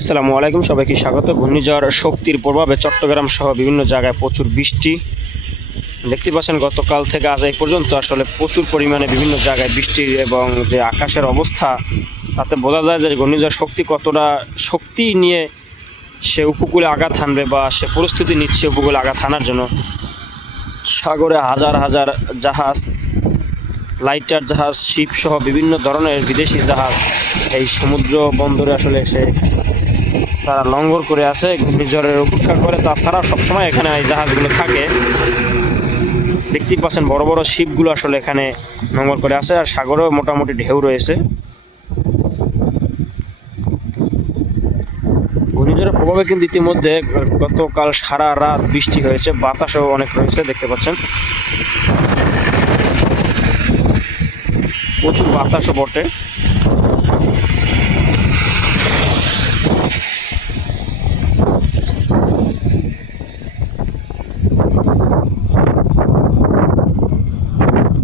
আসসালামু আলাইকুম, সবাইকে স্বাগত। ঘূর্ণিঝড় শক্তির প্রভাবে চট্টগ্রাম সহ বিভিন্ন জায়গায় প্রচুর বৃষ্টি। দেখতে পাচ্ছেন, গতকাল থেকে আজ এই পর্যন্ত আসলে প্রচুর পরিমাণে বিভিন্ন জায়গায় বৃষ্টি এবং যে আকাশের অবস্থা, তাতে বোঝা যায় যে ঘূর্ণিঝড় শক্তি কতটা শক্তি নিয়ে সে উপকূলে আঘাত হানবে বা সে পরিস্থিতি নিচ্ছে উপকূলে আঘাত হানার জন্য সাগরে হাজার হাজার জাহাজ, লাইটার জাহাজ শিপ সহ বিভিন্ন ধরনের বিদেশি জাহাজ এই সমুদ্র বন্দরে আসলে এসে তারা লঙ্গর করে আছে ঘূর্ণিঝড়ের অপেক্ষা করে। তাছাড়া সবসময় এখানে এই জাহাজগুলো থাকে। দেখতেই পাচ্ছেন বড় বড় শিপগুলো আসলে এখানে নোংর করে আছে আর সাগরেও মোটামুটি ঢেউ রয়েছে। ঘূর্ণিঝড়ের প্রভাবে কিন্তু ইতিমধ্যে গতকাল সারা রাত বৃষ্টি হয়েছে, বাতাসও অনেক রয়েছে, দেখতে পাচ্ছেন। প্রচুর বাতাসও বটে।